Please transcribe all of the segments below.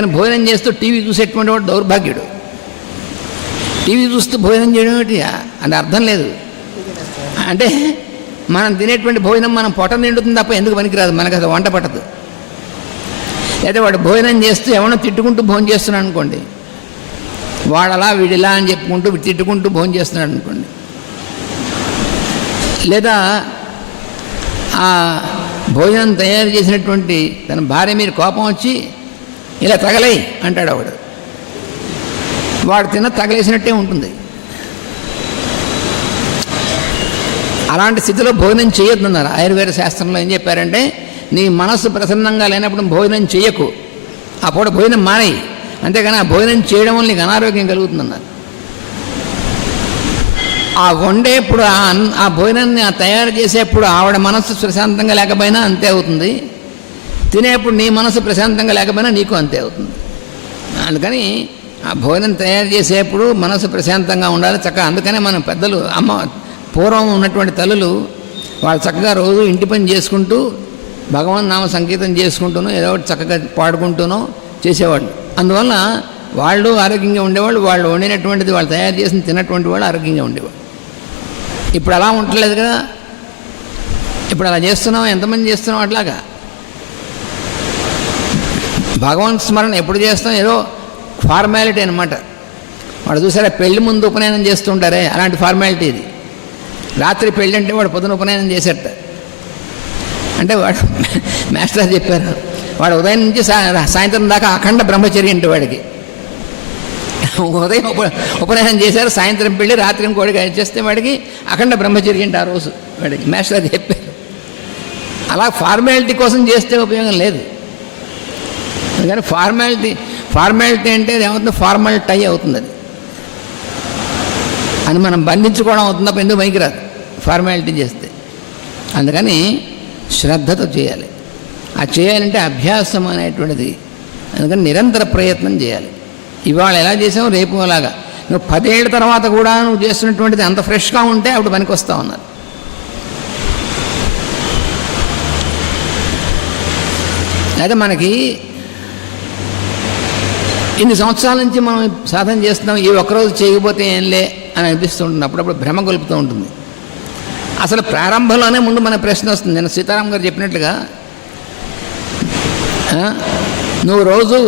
కానీ భోజనం చేస్తూ టీవీ చూసేటువంటి వాడు దౌర్భాగ్యుడు. టీవీ చూస్తూ భోజనం చేయడం ఏంటి అని అర్థం లేదు. అంటే మనం తినేటువంటి భోజనం మనం పొట్ట నిండుతుంది తప్ప ఎందుకు పనికిరాదు, మనకు అసలు వంట పట్టదు. అయితే వాడు భోజనం చేస్తూ ఎవడో తిట్టుకుంటూ భోజనం చేస్తున్నాడు అనుకోండి, వాడలా వీడిలా అని చెప్పుకుంటూ తిట్టుకుంటూ భోజనం చేస్తున్నాడు అనుకోండి, లేదా ఆ భోజనం తయారు చేసినటువంటి తన భార్య మీద కోపం వచ్చి ఇలా తగలై అంటాడు వాడు, వాడు తిన్న తగలేసినట్టే ఉంటుంది. అలాంటి స్థితిలో భోజనం చేయొద్దన్నారు. ఆయుర్వేద శాస్త్రంలో ఏం చెప్పారంటే, నీ మనస్సు ప్రసన్నంగా లేనప్పుడు భోజనం చేయకు, అప్పుడు భోజనం మానేయి, అంతేగాని ఆ భోజనం చేయడం వల్ల నీకు అనారోగ్యం కలుగుతుందన్నారు. ఆ వండేప్పుడు ఆ భోజనాన్ని తయారు చేసేప్పుడు ఆవిడ మనస్సు ప్రశాంతంగా లేకపోయినా అంతే అవుతుంది, తినేప్పుడు నీ మనసు ప్రశాంతంగా లేకపోయినా నీకు అంతే అవుతుంది. అందుకని ఆ భోజనం తయారు చేసేప్పుడు మనసు ప్రశాంతంగా ఉండాలి చక్కగా. అందుకనే మన పెద్దలు పూర్వం ఉన్నటువంటి తల్లులు వాళ్ళు చక్కగా రోజు ఇంటి పని చేసుకుంటూ భగవన్ నామ సంకీర్తన చేసుకుంటూనో ఏదో ఒకటి చక్కగా పాడుకుంటూనో చేసేవాళ్ళు. అందువల్ల వాళ్ళు ఆరోగ్యంగా ఉండేవాళ్ళు, వాళ్ళు వండినటువంటిది వాళ్ళు తయారు చేసి తిన్నటువంటి వాళ్ళు ఆరోగ్యంగా ఉండేవాళ్ళు. ఇప్పుడు అలా ఉండలేదు కదా. ఇప్పుడు అలా చేస్తున్నాం, ఎంతమంది చేస్తున్నాం అట్లాగా. భగవంత్ స్మరణ ఎప్పుడు చేస్తాం, ఏదో ఫార్మాలిటీ అనమాట. వాడు చూసారా పెళ్లి ముందు ఉపనయనం చేస్తుంటారే, అలాంటి ఫార్మాలిటీ ఇది. రాత్రి పెళ్ళి అంటే వాడు పొద్దున ఉపనయనం చేసేట. అంటే వాడు మాస్టర్ చెప్పారు, వాడు ఉదయం నుంచి సాయంత్రం దాకా అఖండ బ్రహ్మచర్య అంటే వాడికి. ఉదయం ఉపనయనం చేశారు, సాయంత్రం పెళ్ళి, రాత్రి ఇంకోటికి చేస్తే వాడికి అఖండ బ్రహ్మచర్య అంటే ఆ రోజు వాడికి మాస్టర్ చెప్పారు. అలా ఫార్మాలిటీ కోసం చేస్తే ఉపయోగం లేదు. అందుకని ఫార్మాలిటీ అంటే ఏమవుతుంది, ఫార్మల్ టై అవుతుంది. అది అని మనం బంధించుకోవడం అవుతుంది తప్ప ఎందుకు పనికిరాదు ఫార్మాలిటీ చేస్తే. అందుకని శ్రద్ధతో చేయాలి. ఆ చేయాలంటే అభ్యాసం అనేటువంటిది. అందుకని నిరంతర ప్రయత్నం చేయాలి. ఇవాళ ఎలా చేసావు రేపు అలాగా. నువ్వు 10 ఏళ్ళ తర్వాత కూడా నువ్వు చేస్తున్నటువంటిది అంత ఫ్రెష్గా ఉంటే అప్పుడు పనికి వస్తావు అన్నారు. అయితే మనకి ఇన్ని సంవత్సరాల నుంచి మనం సాధన చేస్తున్నాం, ఈ ఒక్కరోజు చేయకపోతే ఏంలే అని అనిపిస్తూ ఉంటుంది. అప్పుడప్పుడు భ్రమ గొలుపుతూ ఉంటుంది. అసలు ప్రారంభంలోనే ముందు మన ప్రశ్న వస్తుంది. నేను సీతారాం గారు చెప్పినట్లుగా, నువ్వు రోజు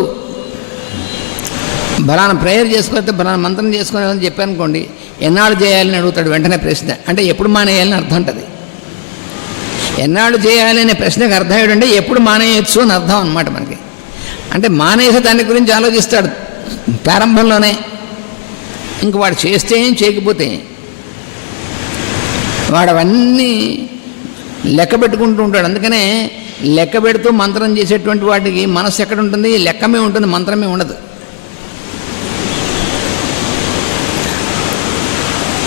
బలానా ప్రేయర్ చేసుకుంటే బలానా మంత్రం చేసుకునేదని చెప్పానుకోండి, ఎన్నాళ్ళు చేయాలని అడుగుతాడు వెంటనే ప్రశ్న. అంటే ఎప్పుడు మానేయాలని అర్థం ఉంటుంది. ఎన్నాళ్ళు చేయాలి అనే ప్రశ్నకు అర్థం ఏంటంటే ఎప్పుడు మానేయచ్చు అని అర్థం అనమాట మనకి. అంటే మానేసే దాని గురించి ఆలోచిస్తాడు ప్రారంభంలోనే. ఇంక వాడు చేస్తే ఏం చేయకపోతే వాడు అవన్నీ లెక్క పెట్టుకుంటూ ఉంటాడు. అందుకనే లెక్క పెడుతూ మంత్రం చేసేటువంటి వాటికి మనసు ఎక్కడ ఉంటుంది, లెక్కమే ఉంటుంది, మంత్రమే ఉండదు.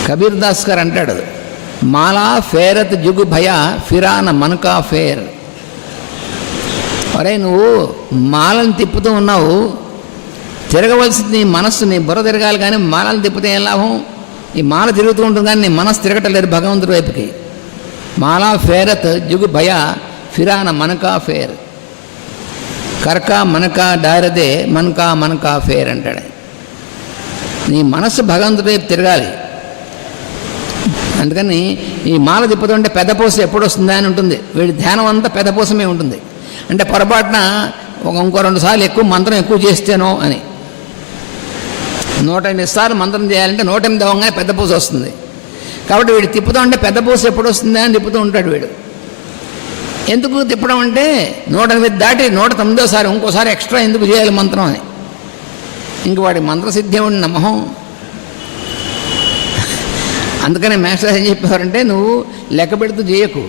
కబీర్ దాస్ గారు అంటాడు, మాలా ఫేరత్ జుగు భయ ఫిరాన మనకా ఫేర్. అరే నువ్వు మాలను తిప్పుతూ ఉన్నావు, తిరగవలసింది నీ మనస్సు, నీ బుర్ర తిరగాలి. కానీ మాలను తిప్పితే ఏం లాభం? ఈ మాల తిరుగుతూ ఉంటుంది కానీ నీ మనస్సు తిరగటలేదు భగవంతుడి వైపుకి. మాలా ఫేరత్ జుగు భయ ఫిరాన మనకా ఫేర్. కర్కా మనకా డారదే మనకా ఫేర్ అంటాడు. నీ మనస్సు భగవంతుడి వైపు తిరగాలి. అందుకని ఈ మాల తిప్పుతుంటే పెద్దపూస ఎప్పుడు వస్తుందా అని ఉంటుంది. వీడి ధ్యానం అంతా పెద్దపూసమే ఉంటుంది. అంటే పొరపాటున ఇంకో 2 సార్లు ఎక్కువ మంత్రం ఎక్కువ చేస్తేనో అని. 108 సార్లు మంత్రం చేయాలంటే 108 అవ్వగానే పెద్ద పూస వస్తుంది. కాబట్టి వీడు తిప్పుతూ ఉంటే పెద్ద పూస ఎప్పుడు వస్తుందా అని తిప్పుతూ ఉంటాడు వీడు. ఎందుకు తిప్పడం అంటే 108 దాటి 109వ ఇంకోసారి ఎక్స్ట్రా ఎందుకు చేయాలి మంత్రం అని. ఇంక వాడి మంత్రసిద్ధి ఉండి నమ్మహం. అందుకనే మాస్టర్ ఏం చెప్పారంటే, నువ్వు లెక్క పెడుతూ చేయకు.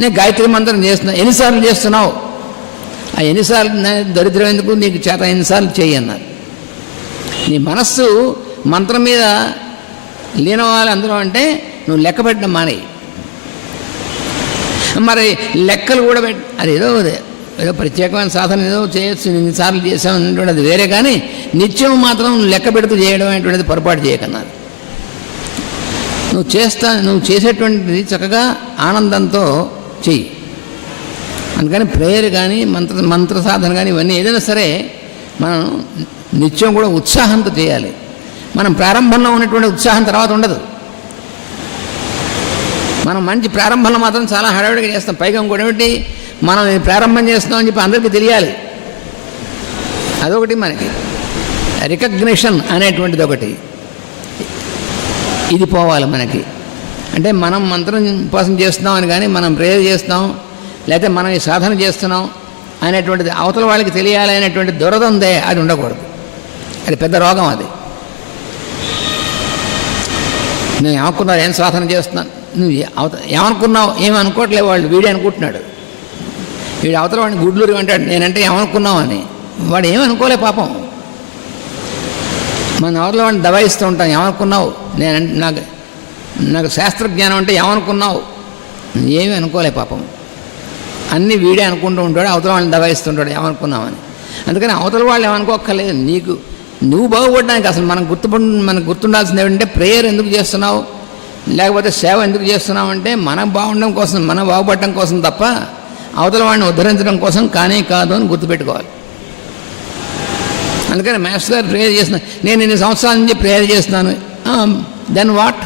నేను గాయత్రి మంత్రం చేస్తున్నావు, ఎన్నిసార్లు చేస్తున్నావు? ఆ ఎన్నిసార్లు దరిద్రం ఎందుకు, నీకు చేత ఎన్నిసార్లు చేయి అన్నారు. నీ మనస్సు మంత్రం మీద లీనవాలి అందులో అంటే నువ్వు లెక్క పెట్టడం మానేయి. మరి లెక్కలు కూడా అది ఏదో ప్రత్యేకమైన సాధన ఏదో చేయొచ్చు, ఎన్నిసార్లు చేసావు అనేటువంటి అది వేరే. కానీ నిత్యం మాత్రం లెక్క పెడుతూ చేయడం అనేటువంటిది పొరపాటు చేయకన్నారు. నువ్వు చేసేటువంటిది చక్కగా ఆనందంతో చెయ్యి. అందుకని ప్రేయర్ కానీ మంత్ర సాధన కానీ ఇవన్నీ ఏదైనా సరే మనం నిత్యం కూడా ఉత్సాహంతో చేయాలి. మనం ప్రారంభంలో ఉన్నటువంటి ఉత్సాహం తర్వాత ఉండదు. మనం మంచి ప్రారంభంలో మాత్రం చాలా హడావిడిగా చేస్తాం. పైగా ఇంకోటి ఏమిటి, మనం ప్రారంభం చేస్తున్నాం అని చెప్పి అందరికీ తెలియాలి. అదొకటి మనకి రికగ్నిషన్ అనేటువంటిది ఒకటి, ఇది పోవాలి మనకి. అంటే మనం మంత్రం ఉపాసన చేస్తున్నాం అని కానీ, మనం ప్రేయర్ చేస్తున్నాం, లేకపోతే మనం ఈ సాధన చేస్తున్నాం అనేటువంటిది అవతల వాళ్ళకి తెలియాలి అనేటువంటి దురద ఉందే, అది ఉండకూడదు. అది పెద్ద రోగం. అది నేను ఏమనుకున్నావు, ఏం సాధన చేస్తున్నాను, నువ్వు ఏమనుకున్నావు, ఏమి అనుకోవట్లేదు, వాళ్ళు వీడే అనుకుంటున్నాడు. వీడు అవతల వాడిని గుడ్లూరి అంటాడు, నేనంటే ఏమనుకున్నావు అని. వాడు ఏమనుకోలే పాపం. మన ఎవరిలో వాడిని దబాయిస్తూ ఉంటాం, ఏమనుకున్నావు, నాకు శాస్త్రజ్ఞానం అంటే ఏమనుకున్నావు, ఏమీ అనుకోలే పాపం. అన్నీ వీడే అనుకుంటూ ఉంటాడు, అవతల వాళ్ళని దబాయిస్తుంటాడు ఏమనుకున్నామని. అందుకని అవతల వాళ్ళు ఏమనుకోక్కర్లేదు. నువ్వు బాగుపడడానికి అసలు మనకు గుర్తుండాల్సింది ఏమంటే, ప్రేయర్ ఎందుకు చేస్తున్నావు, లేకపోతే సేవ ఎందుకు చేస్తున్నావు అంటే మనం బాగుండడం కోసం, మనం బాగుపడటం కోసం తప్ప అవతల వాడిని ఉద్ధరించడం కోసం కానీ కాదు అని గుర్తుపెట్టుకోవాలి. అందుకని మాస్టర్ గారు ప్రేయర్ చేస్తున్నా, నేను ఇన్ని సంవత్సరాల నుంచి ప్రేయర్ చేస్తున్నాను. దెన్ వాట్,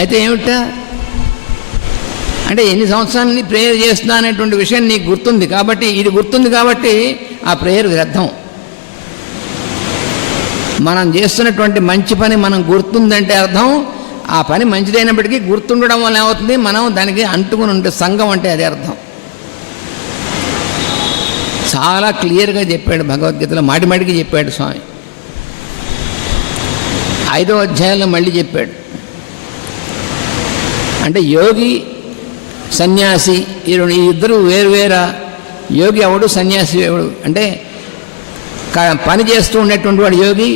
అయితే ఏమిటా అంటే ఎన్ని సంవత్సరాల నుంచి ప్రేయర్ చేస్తున్నా అనేటువంటి విషయం నీకు గుర్తుంది కాబట్టి, ఇది గుర్తుంది కాబట్టి ఆ ప్రేయర్ వ్యర్థం. మనం చేస్తున్నటువంటి మంచి పని మనం గుర్తుందంటే అర్థం ఆ పని మంచిదైనప్పటికీ గుర్తుండడం వల్ల ఏమవుతుంది, మనం దానికి అంటుకుని ఉంటే సంఘం అంటే అదే అర్థం. చాలా క్లియర్గా చెప్పాడు భగవద్గీతలో, మాటిమాటికి చెప్పాడు స్వామి. 5వ అధ్యాయంలో మళ్ళీ చెప్పాడు. అంటే యోగి సన్యాసి ఈ ఇద్దరు వేరువేరా. యోగి ఎవడు, సన్యాసి ఎవడు అంటే పని చేస్తూ ఉండేటువంటి వాడు యోగి,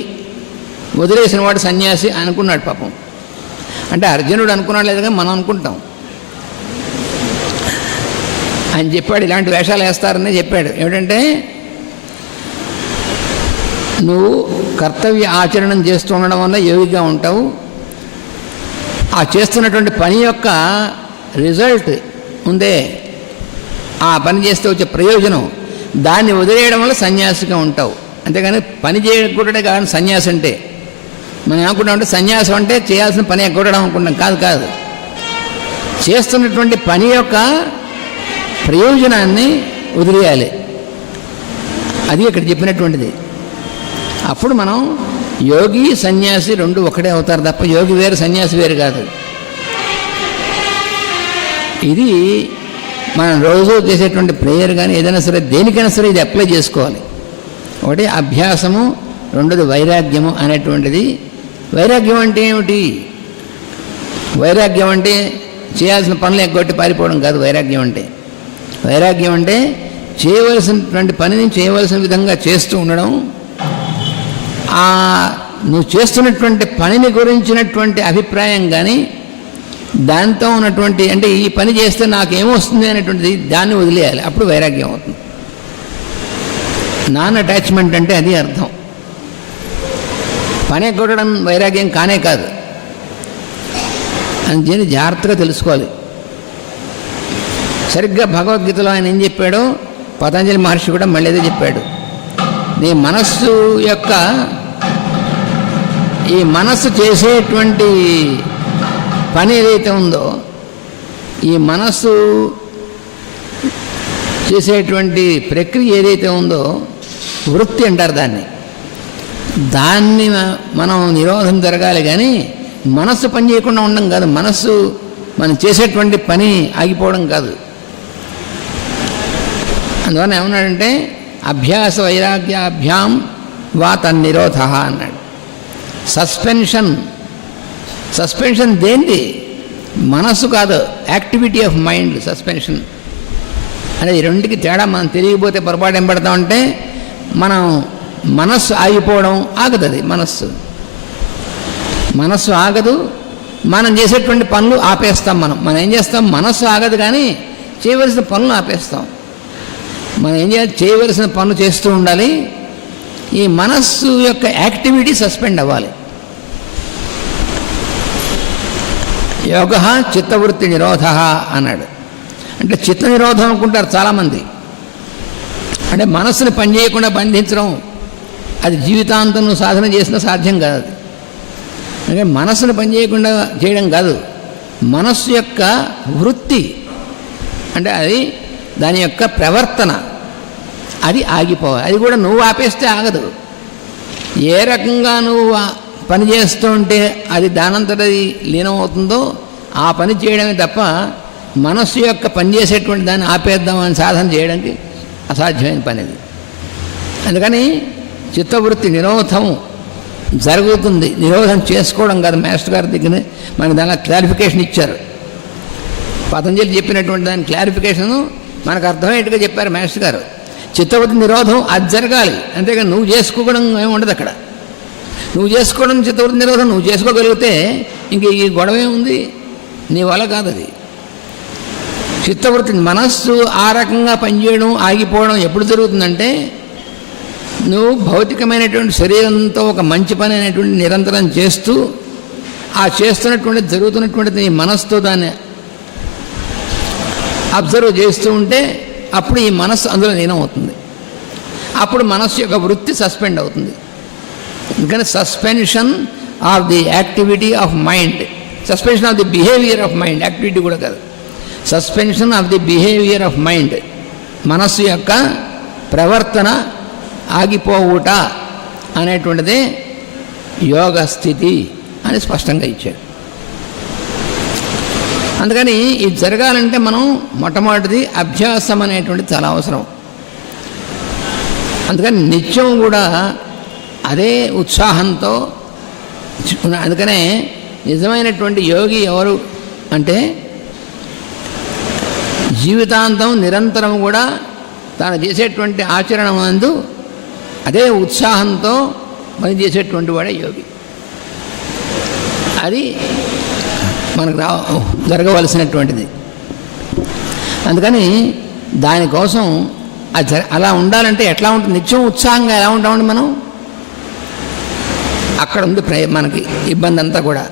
వదిలేసిన వాడు సన్యాసి అనుకున్నాడు పాపం. అంటే అర్జునుడు అనుకున్నాడు లేదుగా మనం అనుకుంటాం. ఆయన చెప్పాడు ఇలాంటి వేషాలు వేస్తారని చెప్పాడు. ఏమిటంటే నువ్వు కర్తవ్య ఆచరణం చేస్తూ ఉండడం వల్ల యోగిగా ఉంటావు, ఆ చేస్తున్నటువంటి పని యొక్క రిజల్ట్ ఉందే, ఆ పని చేస్తే వచ్చే ప్రయోజనం, దాన్ని వదిలేయడం వల్ల సన్యాసిగా ఉంటావు. అంతేగాని పని చేయకూడదే కాదు సన్యాసి అంటే. మనం ఏమనుకుంటామంటే సన్యాసం అంటే చేయాల్సిన పని ఎక్కడడం అనుకుంటాం. కాదు, చేస్తున్నటువంటి పని యొక్క ప్రయోజనాన్ని వదిలేయాలి. అది ఇక్కడ చెప్పినటువంటిది. అప్పుడు మనం యోగి సన్యాసి రెండు ఒకటే అవుతారు తప్ప యోగి వేరు సన్యాసి వేరు కాదు. ఇది మనం రోజు చేసేటువంటి ప్రేయర్ కానీ ఏదైనా సరే దేనికైనా సరే ఇది అప్లై చేసుకోవాలి. ఒకటి అభ్యాసము, రెండోది వైరాగ్యము అనేటువంటిది. వైరాగ్యం అంటే ఏమిటి? వైరాగ్యం అంటే చేయాల్సిన పనులు ఎగ్గొట్టి పారిపోవడం కాదు. వైరాగ్యం అంటే చేయవలసినటువంటి పనిని చేయవలసిన విధంగా చేస్తూ ఉండడం. నువ్వు చేస్తున్నటువంటి పనిని గురించినటువంటి అభిప్రాయం కానీ దాంతో ఉన్నటువంటి అంటే ఈ పని చేస్తే నాకేమొస్తుంది అనేటువంటిది దాన్ని వదిలేయాలి. అప్పుడు వైరాగ్యం అవుతుంది. నాన్ అటాచ్మెంట్ అంటే అది అర్థం. పని ఎగ్గొట్టడం వైరాగ్యం కానే కాదు. అని జాగ్రత్తగా తెలుసుకోవాలి. సరిగ్గా భగవద్గీతలో ఆయన ఏం చెప్పాడో పతంజలి మహర్షి కూడా మళ్ళీ అదే చెప్పాడు. నీ మనస్సు యొక్క ఈ మనస్సు చేసేటువంటి పని ఏదైతే ఉందో, ఈ మనస్సు చేసేటువంటి ప్రక్రియ ఏదైతే ఉందో వృత్తి అంటారు దాన్ని మనం నిరోధం జరగాలి. కానీ మనస్సు పని చేయకుండా ఉండడం కాదు, మనస్సు మనం చేసేటువంటి పని ఆగిపోవడం కాదు. అందువల్ల ఏమన్నాడంటే అభ్యాస వైరాగ్యాభ్యాం వా తన్నిరోధ అన్నాడు. సస్పెన్షన్ దేంది? మనస్సు కాదు, యాక్టివిటీ ఆఫ్ మైండ్ సస్పెన్షన్ అనేది. ఈ రెండుకి తేడా మనం తెలియకపోతే పొరపాటు ఏం పడతామంటే మనం మనస్సు ఆగిపోవడం ఆగదు. అది మనస్సు ఆగదు. మనం చేసేటువంటి పనులు ఆపేస్తాం. మనం ఏం చేస్తాం? మనస్సు ఆగదు కానీ చేయవలసిన పనులు ఆపేస్తాం. మనం ఏం చేయాలి? చేయవలసిన పనులు చేస్తూ ఉండాలి. ఈ మనస్సు యొక్క యాక్టివిటీ సస్పెండ్ అవ్వాలి. యోగ చిత్తవృత్తి నిరోధ అన్నాడు. అంటే చిత్త నిరోధం అనుకుంటారు చాలామంది. అంటే మనస్సుని పనిచేయకుండా బంధించడం అది జీవితాంతం నువ్వు సాధన చేసినా సాధ్యం కాదు. అది అంటే మనస్సును పనిచేయకుండా చేయడం కాదు, మనస్సు యొక్క వృత్తి అంటే అది దాని యొక్క ప్రవర్తన అది ఆగిపోవాలి. అది కూడా నువ్వు ఆపేస్తే ఆగదు. ఏ రకంగా నువ్వు పని చేస్తూ ఉంటే అది దానంతటది లీనమవుతుందో ఆ పని చేయడమే తప్ప మనస్సు యొక్క పనిచేసేటువంటి దాన్ని ఆపేద్దామని సాధన చేయడానికి అసాధ్యమైన పని అది. అందుకని చిత్తవృత్తి నిరోధం జరుగుతుంది. నిరోధం చేసుకోవడం కాదు. మాస్టర్ గారి దగ్గర మనకు దాని క్లారిఫికేషన్ ఇచ్చారు. పతంజలి చెప్పినటువంటి దాని క్లారిఫికేషను మనకు అర్థమయ్యేట్టుగా చెప్పారు మాస్టర్ గారు. చిత్తవృత్తి నిరోధం అది జరగాలి, అంతేగాని నువ్వు చేసుకోవడం ఏమి ఉండదు అక్కడ. నువ్వు చేసుకోవడం చిత్తవృత్తి నిరోధం నువ్వు చేసుకోగలిగితే ఇంక ఈ గొడవ ఏముంది, నీ వల్ల కాదు అది. చిత్తవృత్తి మనస్సు ఆ రకంగా పనిచేయడం ఆగిపోవడం ఎప్పుడు జరుగుతుందంటే నువ్వు భౌతికమైనటువంటి శరీరంతో ఒక మంచి పని అనేటువంటి నిరంతరం చేస్తూ ఆ చేస్తున్నటువంటి జరుగుతున్నటువంటి నీ మనస్సుతో దాన్ని అబ్జర్వ్ చేస్తూ ఉంటే అప్పుడు ఈ మనస్సు అందులో లీనమవుతుంది. అప్పుడు మనస్సు యొక్క వృత్తి సస్పెండ్ అవుతుంది. ఎందుకంటే suspension of the activity of mind, suspension of the behaviour of mind, activity కూడా కాదు, suspension of the behaviour of mind, మనస్సు యొక్క ప్రవర్తన ఆగిపోవుట అనేటువంటిదే యోగ స్థితి అని స్పష్టంగా ఇచ్చాడు. అందుకని ఇది జరగాలంటే మనం మొట్టమొదటిది అభ్యాసం అనేటువంటిది చాలా అవసరం. అందుకని నిత్యం కూడా అదే ఉత్సాహంతో, అందుకనే నిజమైనటువంటి యోగి ఎవరు అంటే జీవితాంతం నిరంతరం కూడా తాను చేసేటువంటి ఆచరణ నందు అదే ఉత్సాహంతో పనిచేసేటువంటి వాడే యోగి. అది మనకు జరగవలసినటువంటిది. అందుకని దానికోసం అలా ఉండాలంటే ఎట్లా ఉంటుంది, నిత్యం ఉత్సాహంగా ఎలా ఉంటామండి మనం, అక్కడ ఉంది మనకి ఇబ్బంది అంతా కూడా.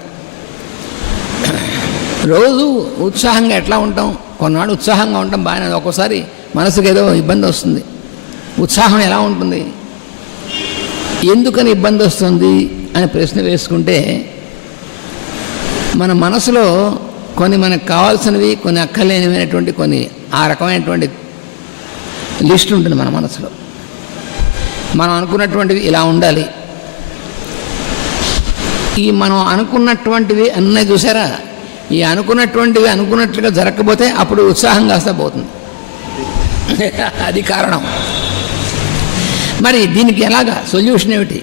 రోజు ఉత్సాహంగా ఎట్లా ఉంటాం, కొన్నాడు ఉత్సాహంగా ఉంటాం బాగానే, ఒక్కోసారి మనసుకు ఏదో ఇబ్బంది వస్తుంది. ఉత్సాహం ఎలా ఉంటుంది, ఎందుకని ఇబ్బంది వస్తుంది అని ప్రశ్న వేసుకుంటే మన మనసులో కొన్ని మనకు కావాల్సినవి కొన్ని అక్కర్లేనివైనటువంటి కొన్ని ఆ రకమైనటువంటి లిస్ట్ ఉంటుంది మన మనసులో. మనం అనుకున్నటువంటివి ఇలా ఉండాలి, ఈ మనం అనుకున్నటువంటివి అన్నీ చూసారా, ఈ అనుకున్నటువంటివి అనుకున్నట్లుగా జరగకపోతే అప్పుడు ఉత్సాహం కాస్త పోతుంది. అది కారణం. మరి దీనికి ఎలాగా సొల్యూషన్ ఏమిటి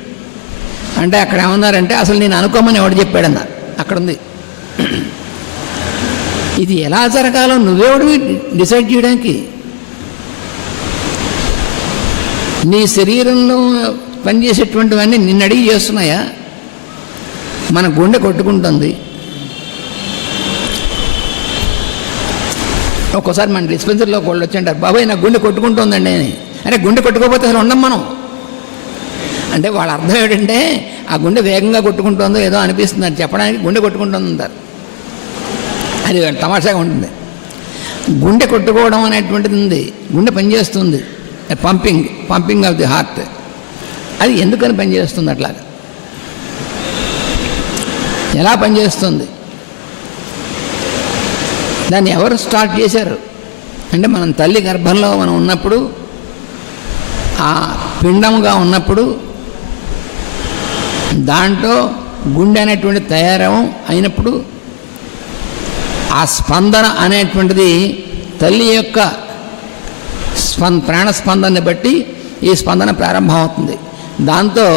అంటే అక్కడ ఏమన్నారంటే అసలు నేను అనుకోమని ఎవడు చెప్పాడన్నారు. అక్కడ ఉంది. ఇది ఎలా జరగాలో నువ్వెవడివి డిసైడ్ చేయడానికి? నీ శరీరంలో పనిచేసేటువంటివన్నీ నిన్ను అడిగి చేస్తున్నాయా? మన గుండె కొట్టుకుంటుంది. ఒక్కోసారి మన డిస్పెన్సరీలో వాళ్ళు వచ్చి అంటారు, బాబాయ్ నా గుండె కొట్టుకుంటుందండి అని. అంటే గుండె కొట్టుకోకపోతే అసలు ఉండం మనం. అంటే వాళ్ళ అర్థం ఏంటంటే ఆ గుండె వేగంగా కొట్టుకుంటుందో ఏదో అనిపిస్తుంది అని చెప్పడానికి గుండె కొట్టుకుంటుంది అంటారు. అది తమాషాగా ఉంటుంది. గుండె కొట్టుకోవడం అనేటువంటిది ఉంది, గుండె పనిచేస్తుంది, పంపింగ్ ఆఫ్ ది హార్ట్. అది ఎందుకని పనిచేస్తుంది అట్లాగా, ఎలా పనిచేస్తుంది, దాన్ని ఎవరు స్టార్ట్ చేశారు అంటే మనం తల్లి గర్భంలో మనం ఉన్నప్పుడు, ఆ పిండముగా ఉన్నప్పుడు దాంట్లో గుండె అనేటువంటి తయారవం అయినప్పుడు ఆ స్పందన అనేటువంటిది తల్లి యొక్క ప్రాణస్పందనని బట్టి ఈ స్పందన ప్రారంభమవుతుంది. దాంతో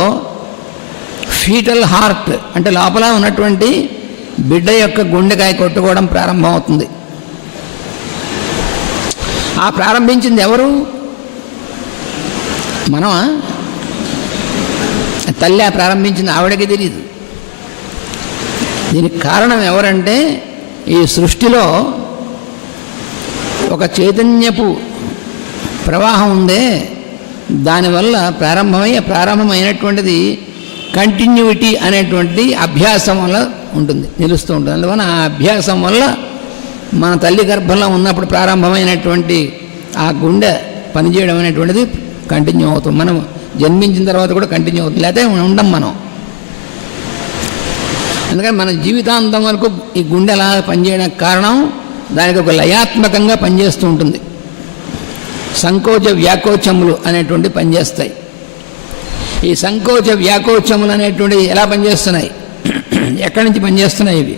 ఫీటల్ హార్ట్ అంటే లోపల ఉన్నటువంటి బిడ్డ యొక్క గుండెకాయ కొట్టుకోవడం ప్రారంభమవుతుంది. ఆ ప్రారంభించింది ఎవరు? మనమా? తల్లి ప్రారంభించింది, ఆవిడకి తెలియదు. దీనికి కారణం ఎవరంటే ఈ సృష్టిలో ఒక చైతన్యపు ప్రవాహం ఉందే, దానివల్ల ప్రారంభమైనటువంటిది కంటిన్యూటీ అనేటువంటి అభ్యాసం వల్ల ఉంటుంది, నిలుస్తూ ఉంటుంది. అందువల్ల ఆ అభ్యాసం వల్ల మన తల్లి గర్భంలో ఉన్నప్పుడు ప్రారంభమైనటువంటి ఆ గుండె పనిచేయడం అనేటువంటిది కంటిన్యూ అవుతుంది. మనం జన్మించిన తర్వాత కూడా కంటిన్యూ అవుతుంది, లేకపోతే ఉండం మనం. అందుకని మన జీవితాంతం వరకు ఈ గుండె అలా పనిచేయడానికి కారణం దానికి ఒక లయాత్మకంగా పనిచేస్తూ ఉంటుంది. సంకోచ వ్యాకోచములు అనేటువంటి పనిచేస్తాయి. ఈ సంకోచ వ్యాకోచములు అనేటువంటివి ఎలా పనిచేస్తున్నాయి, ఎక్కడి నుంచి పనిచేస్తున్నాయి ఇవి?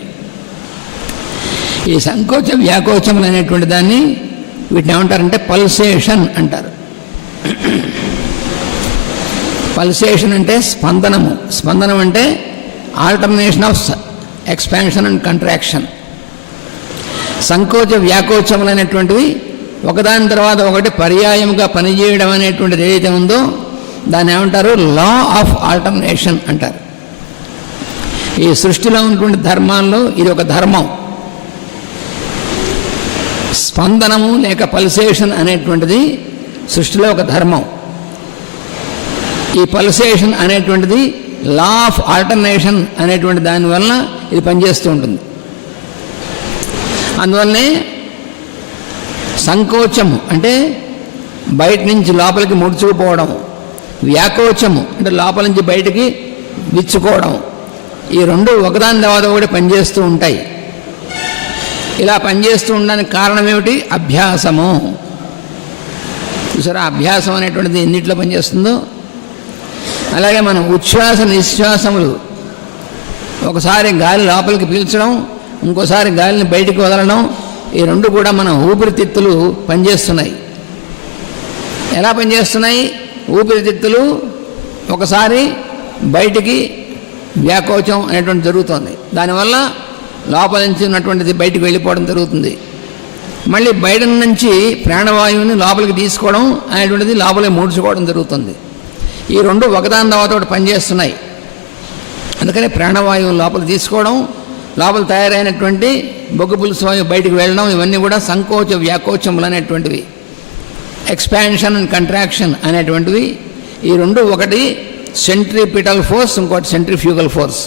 ఈ సంకోచ వ్యాకోచములు అనేటువంటి దాన్ని వీటిని ఏమంటారంటే పల్సేషన్ అంటారు. పల్సేషన్ అంటే స్పందనము. స్పందనం అంటే alternation of expansion and contraction. సంకోచ వ్యాకోచములు అనేటువంటివి ఒకదాని తర్వాత ఒకటి పర్యాయముగా పనిచేయడం అనేటువంటిది ఏదైతే ఉందో దాన్ని ఏమంటారు? లా ఆఫ్ ఆల్టర్నేషన్ అంటారు. ఈ సృష్టిలో ఉన్నటువంటి ధర్మాల్లో ఇది ఒక ధర్మం. స్పందనము లేక పల్సేషన్ అనేటువంటిది సృష్టిలో ఒక ధర్మం. ఈ పల్సేషన్ అనేటువంటిది లా ఆఫ్ ఆల్టర్నేషన్ అనేటువంటి దానివల్ల ఇది పనిచేస్తూ ఉంటుంది. అందువల్లనే సంకోచము అంటే బయట నుంచి లోపలికి ముడుచుకుపోవడం, వ్యాకోచము అంటే లోపల నుంచి బయటికి విచ్చుకోవడం, ఈ రెండు ఒకదాని తర్వాత ఒకటి పనిచేస్తూ ఉంటాయి. ఇలా పనిచేస్తూ ఉండడానికి కారణం ఏమిటి? అభ్యాసము. చూసారా, అభ్యాసం అనేటువంటిది ఎన్నిట్లో పనిచేస్తుందో. అలాగే మనం ఉచ్ఛ్వాస నిశ్వాసములు, ఒకసారి గాలి లోపలికి పీల్చడం, ఇంకోసారి గాలిని బయటికి వదలడం, ఈ రెండు కూడా మన ఊపిరితిత్తులు పనిచేస్తున్నాయి. ఎలా పనిచేస్తున్నాయి? ఊపిరితిత్తులు ఒకసారి బయటికి వ్యాకోచం అనేటువంటి జరుగుతుంది, దానివల్ల లోపల నుంచి ఉన్నటువంటిది బయటికి వెళ్ళిపోవడం జరుగుతుంది. మళ్ళీ బయట నుంచి ప్రాణవాయువుని లోపలికి తీసుకోవడం అనేటువంటిది లోపలికి మూడ్చుకోవడం జరుగుతుంది. ఈ రెండు ఒకదాని తర్వాత ఒకటి పనిచేస్తున్నాయి. అందుకని ప్రాణవాయువుని లోపలికి తీసుకోవడం, లోపల తయారైనటువంటి బొగ్గు పులుసు వాయువు బయటికి వెళ్ళడం, ఇవన్నీ కూడా సంకోచ వ్యాకోచములు అనేటువంటివి. ఎక్స్పాన్షన్ అండ్ కంట్రాక్షన్ అనేటువంటివి ఈ రెండు, ఒకటి సెంట్రిపిటల్ ఫోర్స్, ఇంకోటి సెంట్రిఫ్యూగల్ ఫోర్స్.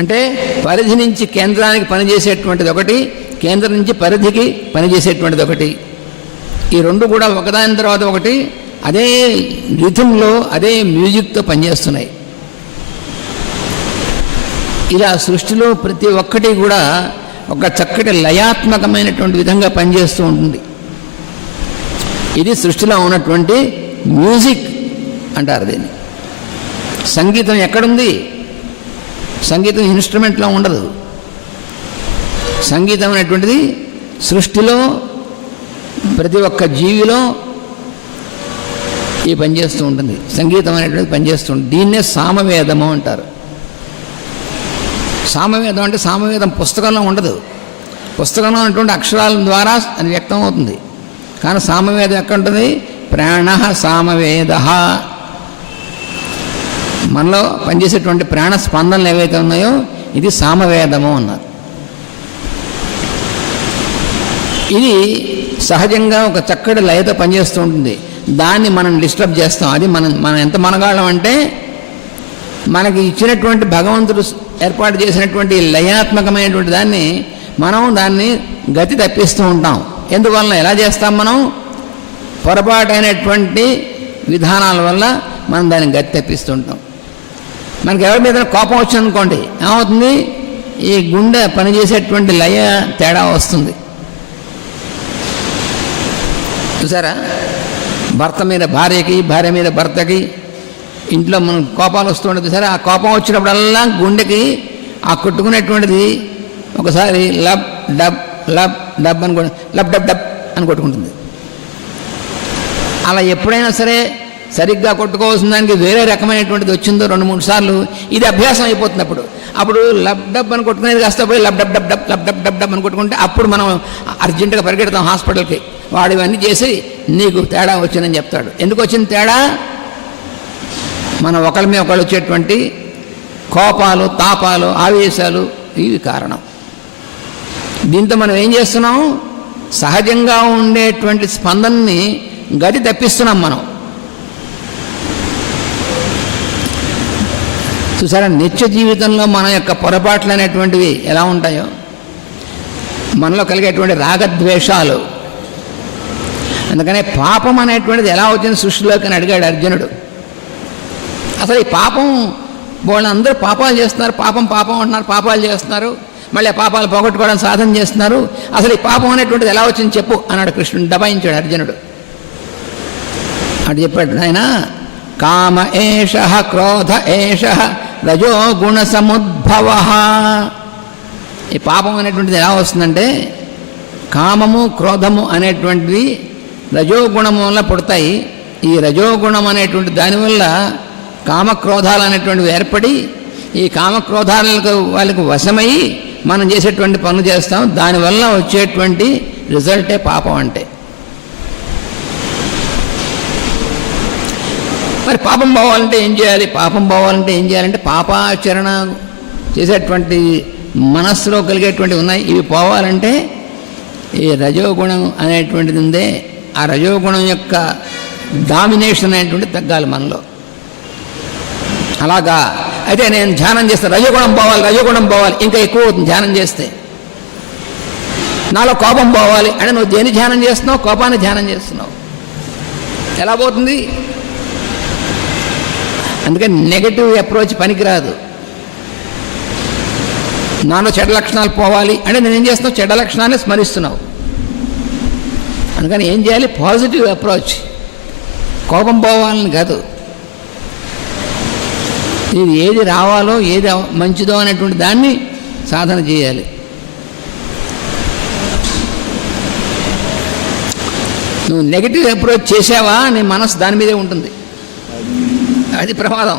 అంటే పరిధి నుంచి కేంద్రానికి పనిచేసేటువంటిది ఒకటి, కేంద్రం నుంచి పరిధికి పనిచేసేటువంటిది ఒకటి. ఈ రెండు కూడా ఒకదాని తర్వాత ఒకటి అదే రిథంలో అదే మ్యూజిక్తో పనిచేస్తున్నాయి. ఇలా సృష్టిలో ప్రతి ఒక్కటి కూడా ఒక చక్కటి లయాత్మకమైనటువంటి విధంగా పనిచేస్తూ ఉంటుంది. ఇది సృష్టిలో ఉన్నటువంటి మ్యూజిక్ అంటారు దీన్ని. సంగీతం ఎక్కడుంది? సంగీతం ఇన్స్ట్రుమెంట్లో ఉండదు. సంగీతం అనేటువంటిది సృష్టిలో ప్రతి ఒక్క జీవిలో ఈ పనిచేస్తూ ఉంటుంది. సంగీతం అనేటువంటిది పనిచేస్తూ ఉంటుంది. దీన్నే సామవేదము అంటారు. సామవేదం అంటే సామవేదం పుస్తకంలో ఉండదు. పుస్తకంలో ఉన్నటువంటి అక్షరాల ద్వారా అది వ్యక్తం అవుతుంది. కానీ సామవేదం ఎక్కడ ఉంటుంది? ప్రాణ సామవేద. మనలో పనిచేసేటువంటి ప్రాణ స్పందనలు ఏవైతే ఉన్నాయో ఇది సామవేదము అన్నారు. ఇది సహజంగా ఒక చక్కటి లయతో పనిచేస్తూ ఉంటుంది. దాన్ని మనం డిస్టర్బ్ చేస్తాం. అది మనం ఎంత మనగాళ్ళం అంటే మనకి ఇచ్చినటువంటి భగవంతుడు ఏర్పాటు చేసినటువంటి లయాత్మకమైనటువంటి దాన్ని గతి తప్పిస్తూ ఉంటాం. ఎందువలన? ఎలా చేస్తాం మనం? పొరపాటైనటువంటి విధానాల వల్ల మనం దాన్ని గతి తప్పిస్తుంటాం. మనకి ఎవరి మీద కోపం వచ్చిందనుకోండి, ఏమవుతుంది? ఈ గుండె పనిచేసేటువంటి లయ తేడా వస్తుంది. చూసారా, భర్త మీద భార్యకి, భార్య మీద భర్తకి ఇంట్లో మనం కోపాలు వస్తుంటుంది. చూసారా, ఆ కోపం వచ్చినప్పుడల్లా గుండెకి ఆ కొట్టుకునేటువంటిది ఒకసారి లబ్ డబ్ లబ్ డబ్ అని లబ్ డబ్ డబ్ అని కొట్టుకుంటుంది. అలా ఎప్పుడైనా సరే సరిగ్గా కొట్టుకోవాల్సిన దానికి వేరే రకమైనటువంటిది వచ్చిందో 2-3 సార్లు ఇది అభ్యాసం అయిపోతుంది. అప్పుడు లబ్ డబ్ అని కొట్టుకునేది కాస్త పోయి lub dub dub dub lub dub dub dub అని కొట్టుకుంటే అప్పుడు మనం అర్జెంటుగా పరిగెడతాం హాస్పిటల్కి. వాడు ఇవన్నీ చేసి నీకు తేడా వచ్చిందని చెప్తాడు. ఎందుకు వచ్చింది తేడా? మనం ఒకరి మీద ఒకళ్ళు వచ్చేటువంటి కోపాలు, తాపాలు, ఆవేశాలు, ఇవి కారణం. దీంతో మనం ఏం చేస్తున్నాం? సహజంగా ఉండేటువంటి స్పందనని గతి తప్పిస్తున్నాం మనం. చూసారా, నిత్య జీవితంలో మన యొక్క పొరపాట్లు అనేటువంటివి ఎలా ఉంటాయో, మనలో కలిగేటువంటి రాగద్వేషాలు. అందుకనే పాపం అనేటువంటిది ఎలా వచ్చింది సృష్టిలోకి అని అడిగాడు అర్జునుడు. అసలు ఈ పాపం వాళ్ళందరూ పాపాలు చేస్తున్నారు, పాపం అంటున్నారు, పాపాలు చేస్తున్నారు, మళ్ళీ పాపాలు పోగొట్టుకోవడానికి సాధన చేస్తున్నారు. అసలు ఈ పాపం అనేటువంటిది ఎలా వచ్చింది చెప్పు అన్నాడు కృష్ణుడు. దబాయించాడు అర్జునుడు. అటు చెప్పాడు, నాయన కామ ఏష క్రోధ ఏష రజోగుణ సముద్భవ. ఈ పాపం అనేటువంటిది ఎలా వస్తుందంటే కామము క్రోధము అనేటువంటివి రజోగుణము వల్ల పుడతాయి. ఈ రజోగుణం అనేటువంటి దానివల్ల కామక్రోధాలు అనేటువంటివి ఏర్పడి ఈ కామక్రోధాలకు వాళ్ళకు వశమై మనం చేసేటువంటి పనులు చేస్తాం. దానివల్ల వచ్చేటువంటి రిజల్టే పాపం అంటే. మరి పాపం పోవాలంటే ఏం చేయాలి? పాపం పోవాలంటే ఏం చేయాలంటే పాపాచరణ చేసేటువంటి మనస్సులో కలిగేటువంటివి ఉన్నాయి. ఇవి పోవాలంటే ఈ రజోగుణం అనేటువంటిది ఉందే, ఆ రజోగుణం యొక్క డామినేషన్ అనేటువంటిది తగ్గాలి మనలో. అలాగా అయితే నేను ధ్యానం చేస్తాను, రజోగుణం పోవాలి, ఇంకా ఎక్కువ అవుతుంది ధ్యానం చేస్తే. నాలో కోపం పోవాలి అంటే నువ్వు దేని ధ్యానం చేస్తున్నావు? కోపాన్ని ధ్యానం చేస్తున్నావు. ఎలా పోతుంది? అందుకని నెగటివ్ అప్రోచ్ పనికిరాదు. నాలో చెడ్డ లక్షణాలు పోవాలి అంటే నేనేం చేస్తున్నావు? చెడ్డ లక్షణాన్ని స్మరిస్తున్నావు. అందుకని ఏం చేయాలి? Positive approach. కోపం పోవాలని కాదు, ఇది ఏది రావాలో ఏది మంచిదో అనేటువంటి దాన్ని సాధన చేయాలి. నువ్వు నెగిటివ్ అప్రోచ్ చేసావా నీ మనసు దాని మీదే ఉంటుంది. అది ప్రమాదం.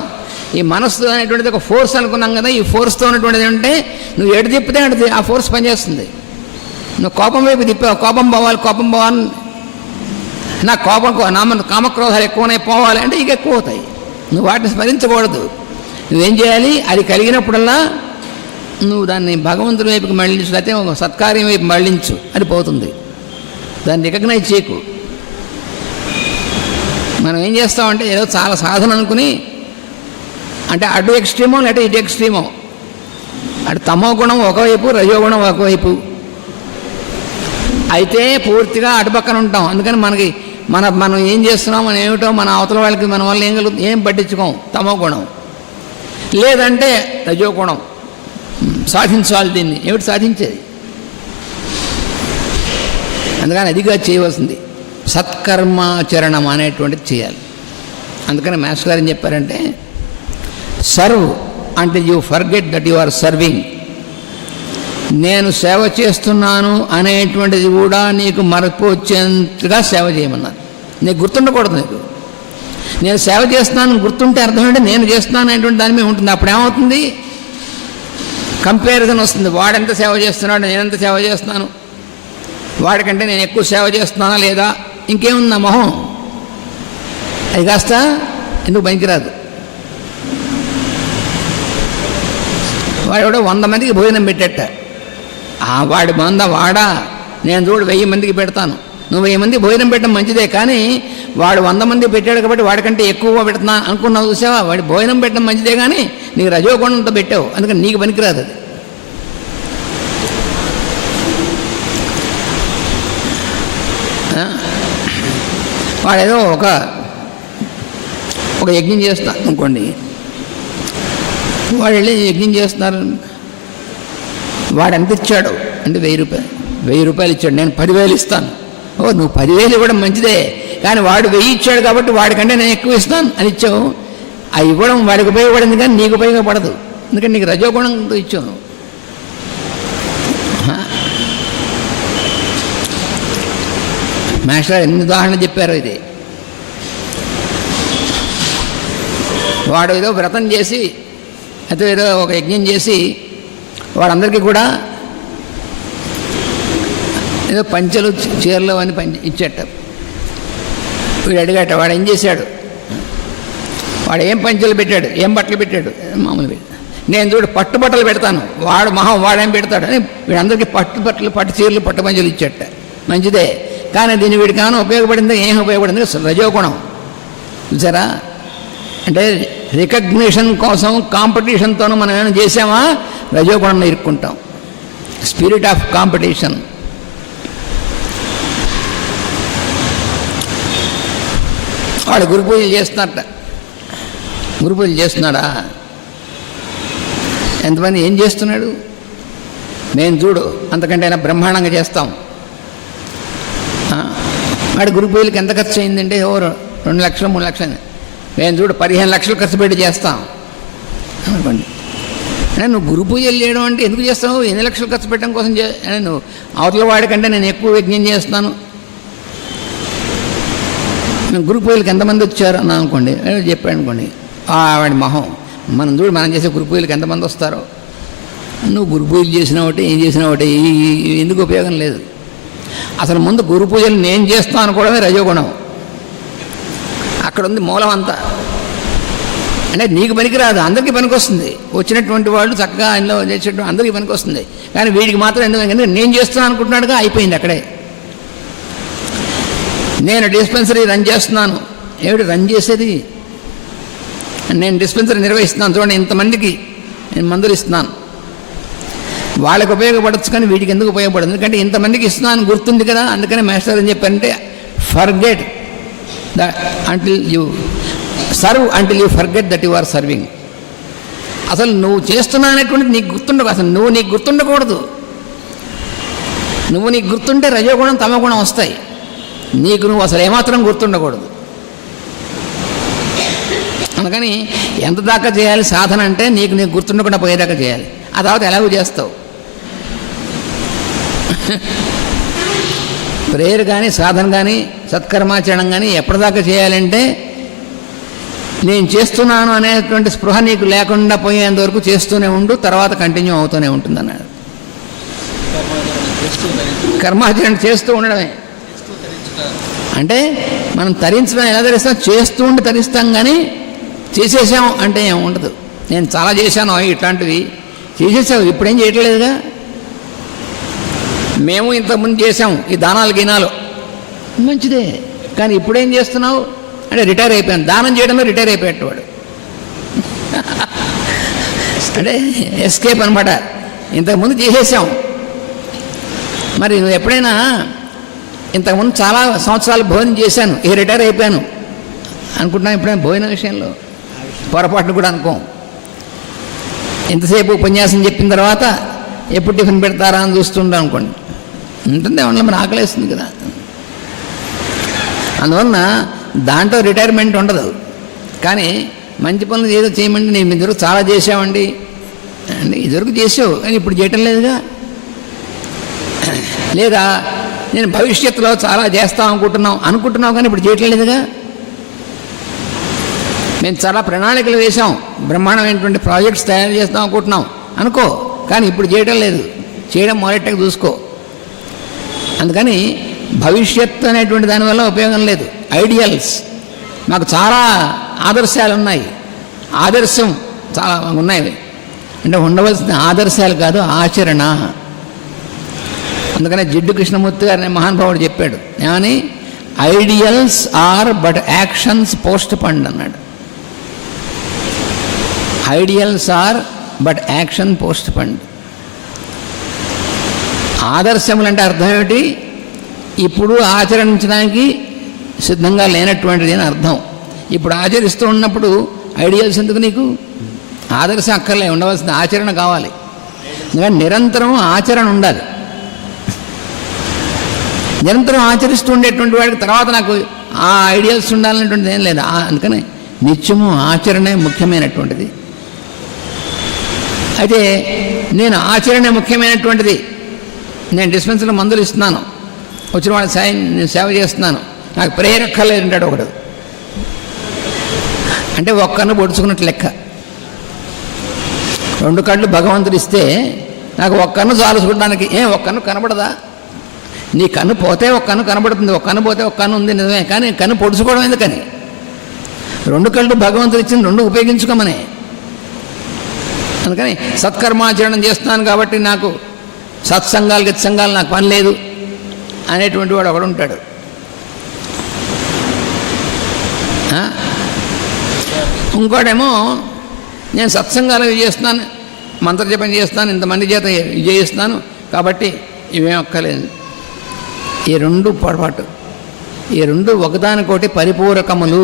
ఈ మనస్సు అనేటువంటిది ఒక ఫోర్స్ అనుకున్నాం కదా, ఈ ఫోర్స్తో ఉన్నటువంటిది అంటే నువ్వు ఎటు తిప్పితే అటు ఆ ఫోర్స్ పనిచేస్తుంది. నువ్వు కోపం వైపు తిప్పావు, కోపం పోవాలి, నా కామక్రోధాలు ఎక్కువనే పోవాలి అంటే ఇక ఎక్కువ అవుతాయి. నువ్వు వాటిని స్మరించకూడదు. నువ్వేం చేయాలి? అది కలిగినప్పుడల్లా నువ్వు దాన్ని భగవంతుడి వైపుకి మళ్ళించు, లేకపోతే ఒక సత్కార్యం వైపు మళ్ళించు, అది పోతుంది. దాన్ని రికగ్నైజ్ చేయకు. మనం ఏం చేస్తామంటే ఏదో చాలా సాధన అనుకుని అంటే అటు ఎక్స్ట్రీమో లేకపోతే ఇటు ఎక్స్ట్రీమో, అటు తమో గుణం ఒకవైపు, రజోగుణం ఒకవైపు అయితే పూర్తిగా అటుపక్కన ఉంటాం. అందుకని మనం ఏం చేస్తున్నాం, మనం ఏమిటో మన అవతల వాళ్ళకి మన వల్ల ఏం కలుగుతుంది ఏం పట్టించుకోం. తమో గుణం. లేదంటే రజోగుణం. సాధించాలి దీన్ని. ఏమిటి సాధించేది? అందుకని అదిగా చేయవలసింది సత్కర్మాచరణం అనేటువంటిది చేయాలి. అందుకని మాస్టర్ గారు ఏం చెప్పారంటే సర్వ్ అంటే you forget that you are serving. నేను సేవ చేస్తున్నాను అనేటువంటిది కూడా నీకు మరపు వచ్చేంతగా సేవ చేయమన్నారు. నీకు గుర్తుండకూడదు. నీకు నేను సేవ చేస్తున్నాను గుర్తుంటే అర్థం ఏంటంటే నేను చేస్తున్నాను అనేటువంటి దాని మీద ఉంటుంది. అప్పుడు ఏమవుతుంది? కంపారిజన్ వస్తుంది. వాడెంత సేవ చేస్తున్నాడు, నేనెంత సేవ చేస్తున్నాను, వాడికంటే నేను ఎక్కువ సేవ చేస్తున్నానా లేదా, ఇంకేముంది నా మొహం. అది కాస్త ఎందుకు పనికిరాదు. వాడు 100 మందికి భోజనం పెట్టేట, వాడా నేను చూడు 1000 మందికి పెడతాను, నువ్వు 1000 మందికి భోజనం పెట్టడం మంచిదే, కానీ వాడు 100 మందికి పెట్టాడు కాబట్టి వాడికంటే ఎక్కువ పెడుతున్నాను అనుకున్నావు. చూసావా? వాడి భోజనం పెట్టడం మంచిదే కానీ నీకు రజోగుణంతో పెట్టావు, అందుకని నీకు పనికిరాదు అది. వాడేదో ఒక యజ్ఞం చేస్తా అనుకోండి, వాడు వెళ్ళి యజ్ఞం చేస్తున్నారు, వాడు ఎంత ఇచ్చాడు అంటే 1000 రూపాయలు ఇచ్చాడు, నేను 10,000 ఇస్తాను. ఓ నువ్వు 10,000 ఇవ్వడం మంచిదే, కానీ వాడు 1000 ఇచ్చాడు కాబట్టి వాడికంటే నేను ఎక్కువ ఇస్తాను అని ఇచ్చావు. ఆ ఇవ్వడం వాడికి ఉపయోగపడింది కానీ నీకు ఉపయోగపడదు, ఎందుకంటే నీకు రజోగుణంతో ఇచ్చావు. మాస్టర్ ఎన్ని ఉదాహరణలు చెప్పారో. ఇది వాడు ఏదో వ్రతం చేసి అయితే ఏదో ఒక యజ్ఞం చేసి వాడందరికీ కూడా ఏదో పంచెలు చీరలు అని ఇచ్చేట. వీడు అడిగాట, వాడు ఏం చేశాడు, వాడు ఏం పంచెలు పెట్టాడు, ఏం బట్టలు పెట్టాడు, మామూలు నేను చూడు పట్టుబట్టలు పెడతాను, వాడేం పెడతాడు అని వీడందరికీ పట్టు చీరలు పట్టు పంచెలు ఇచ్చేట. మంచిదే, కానీ దీన్ని వీడికి ఏమైనా ఉపయోగపడిందో ఏం ఉపయోగపడింది? రజోగుణం. చూసారా? అంటే రికగ్నిషన్ కోసం కాంపిటీషన్తోనూ మనం ఏమైనా చేసామా రజోగుణంలో ఇరుక్కుంటాం. Spirit of competition. వాడు గురు పూజలు చేస్తున్నట్ట, గురు పూజలు చేస్తున్నాడా? ఎంతమంది ఏం చేస్తున్నాడు? మేము చూడు అంతకంటే అయినా బ్రహ్మాండంగా చేస్తాం. వాడి గురు పూజలకి ఎంత ఖర్చు అయిందంటే 2 లక్షలు 3 లక్షలు. మేము చూడు 15 లక్షలు ఖర్చు పెట్టి చేస్తాం అనుకోండి. నువ్వు గురు పూజలు చేయడం అంటే ఎందుకు చేస్తావు? 8 లక్షలు ఖర్చు పెట్టడం కోసం నువ్వు అవతల వాడికంటే నేను ఎక్కువ యజ్ఞం చేస్తున్నాను. గురు పూజలకు ఎంతమంది వచ్చారు అన్నా అనుకోండి, చెప్పాడు అనుకోండి, వాడి మొహం. మనం చూడు మనం చేసే గురు పూజలకు ఎంతమంది వస్తారో. నువ్వు గురు పూజలు చేసినా ఒకటి ఏం చేసినా ఒకటి ఎందుకు ఉపయోగం లేదు. అసలు ముందు గురు పూజలు నేను చేస్తాను అనుకోవడమే రజోగుణం. అక్కడ ఉంది మూలం అంతా. అంటే నీకు పనికిరాదు, అందరికీ పనికి వస్తుంది. వచ్చినటువంటి వాళ్ళు చక్కగా ఆయనలో చేసేటువంటి అందరికీ పనికి వస్తుంది. కానీ వీడికి మాత్రం ఎందుకంటే నేను చేస్తున్నాను అనుకుంటున్నాడుగా, అయిపోయింది అక్కడే. నేను డిస్పెన్సరీ రన్ చేస్తున్నాను. ఏమిటి రన్ చేసేది? నేను డిస్పెన్సరీ నిర్వహిస్తున్నాను, చూడండి ఇంతమందికి నేను మందులు ఇస్తున్నాను, వాళ్ళకి ఉపయోగపడచ్చు కానీ వీటికి ఎందుకు ఉపయోగపడదు? ఎందుకంటే ఇంతమందికి ఇస్తున్నాను గుర్తుంది కదా. అందుకని మాస్టర్ అని చెప్పారంటే forget until you serve until you forget that you are serving. అసలు నువ్వు చేస్తున్నా అనేటువంటిది నీకు గుర్తుండవు. అసలు నువ్వు నీకు గుర్తుండకూడదు. నువ్వు నీకు గుర్తుంటే రజోగుణం తమగుణం వస్తాయి. నీకు నువ్వు అసలు ఏమాత్రం గుర్తుండకూడదు. అందుకని ఎంత దాకా చేయాలి సాధన అంటే నీకు గుర్తుండకుండా పోయేదాకా చేయాలి. ఆ తర్వాత ఎలాగో చేస్తావు. ప్రేయర్ కానీ సాధన కానీ సత్కర్మాచరణం కానీ ఎప్పటిదాకా చేయాలంటే నేను చేస్తున్నాను అనేటువంటి స్పృహ నీకు లేకుండా పోయేంతవరకు చేస్తూనే ఉండు, తర్వాత కంటిన్యూ అవుతూనే ఉంటుంది అన్నాడు. కర్మాచరణ చేస్తూ ఉండడమే. అంటే మనం తరించడం ఎలా తరిస్తాం? చేస్తూ ఉండి తరిస్తాం. కానీ చేసేసాం అంటే ఏమి ఉండదు. నేను చాలా చేశాను ఇట్లాంటివి. చేసేసావు, ఇప్పుడేం చేయట్లేదుగా. మేము ఇంతకుముందు చేసాము ఈ దానాలు గినాలు, మంచిదే. కానీ ఇప్పుడేం చేస్తున్నావు అంటే రిటైర్ అయిపోయాను. దానం చేయడంలో రిటైర్ అయిపోయేటవాడు. అంటే ఎస్కేప్ అనమాట. ఇంతకుముందు చేసేసాం. మరి నువ్వు ఎప్పుడైనా ఇంతకుముందు చాలా సంవత్సరాలు భోజనం చేశాను, రిటైర్ అయిపోయాను అనుకుంటున్నాను ఎప్పుడైనా భోజనం విషయంలో? పొరపాటును కూడా అనుకోం. ఎంతసేపు ఉపన్యాసం చెప్పిన తర్వాత ఎప్పుడు టిఫిన్ పెడతారా అని చూస్తుంటాం అనుకోండి. ఉంటుంది ఏమన్నా మరి ఆకలేస్తుంది కదా. అందువలన దాంట్లో రిటైర్మెంట్ ఉండదు. కానీ మంచి పనులు ఏదో చేయమంటే నేను ఇదివరకు చాలా చేసామండి అంటే ఇదివరకు చేసావు కానీ ఇప్పుడు చేయటం లేదుగా. లేదా నేను భవిష్యత్తులో చాలా చేస్తాం అనుకుంటున్నావు కానీ ఇప్పుడు చేయటం లేదుగా. మేము చాలా ప్రణాళికలు వేసాం, బ్రహ్మాండమైనటువంటి ప్రాజెక్ట్స్ తయారు చేస్తాం అనుకో, కానీ ఇప్పుడు చేయటం లేదు. చేయడం మొదలెట్టక చూసుకో. అందుకని భవిష్యత్తు అనేటువంటి దానివల్ల ఉపయోగం లేదు. ఐడియల్స్ మాకు చాలా ఆదర్శాలు ఉన్నాయి. ఆదర్శం చాలా ఉన్నాయి. అంటే ఉండవలసిన ఆదర్శాలు కాదు, ఆచరణ. అందుకనే జిడ్డు కృష్ణమూర్తి గారిని మహానుభావుడు చెప్పాడు ఏమని? Ideals are but actions postponed అన్నాడు. Ideals are but action postponed. ఆదర్శములు అంటే అర్థం ఏమిటి? ఇప్పుడు ఆచరించడానికి సిద్ధంగా లేనటువంటిది అని అర్థం. ఇప్పుడు ఆచరిస్తూ ఉన్నప్పుడు ఐడియల్స్ ఎందుకు నీకు? ఆదర్శం అక్కర్లే, ఉండవలసిన ఆచరణ కావాలి. ఇంకా నిరంతరం ఆచరణ ఉండాలి. నిరంతరం ఆచరిస్తూ ఉండేటువంటి వాడికి తర్వాత నాకు ఆ ఐడియల్స్ ఉండాలనేటువంటిది ఏం లేదు. అందుకని నిత్యము ఆచరణే ముఖ్యమైనటువంటిది. అయితే నేను ఆచరణే ముఖ్యమైనటువంటిది. నేను డిస్పెన్సరీలో మందులు ఇస్తున్నాను, వచ్చిన వాళ్ళ నేను సేవ చేస్తున్నాను, నాకు ప్రేయర్ అక్కర్లేదు అంటాడు ఒకడు. అంటే ఒక్క కన్ను పొడుచుకున్నట్టు లెక్క. 2 కళ్ళు భగవంతుడు ఇస్తే నాకు ఒక్క కన్ను చాలు చూడడానికి. ఒక్క కన్ను కనబడదా? నీ కన్ను పోతే ఒక కన్ను కనబడుతుంది, ఒక కన్ను పోతే ఒక కన్ను ఉంది నిజమే. కానీ కన్ను పొడుచుకోవడం ఎందుకని? 2 కళ్ళు భగవంతుడు ఇచ్చిన 2 ఉపయోగించుకోమని. అందుకని సత్కర్మాచరణం చేస్తున్నాను కాబట్టి నాకు సత్సంగాలు గతిసంగాలు నాకు పని లేదు అనేటువంటి వాడు ఒకడు ఉంటాడు. ఇంకోటేమో నేను సత్సంగాలు చేస్తున్నాను, మంత్రజపం చేస్తాను, ఇంతమంది చేత చేయిస్తున్నాను కాబట్టి ఇవేం అక్కర్లేదు. ఈ 2 పొరపాటు. ఈ 2 ఒకదానికోటి పరిపూరకములు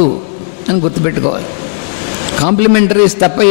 అని గుర్తుపెట్టుకోవాలి. కాంప్లిమెంటరీస్ తప్ప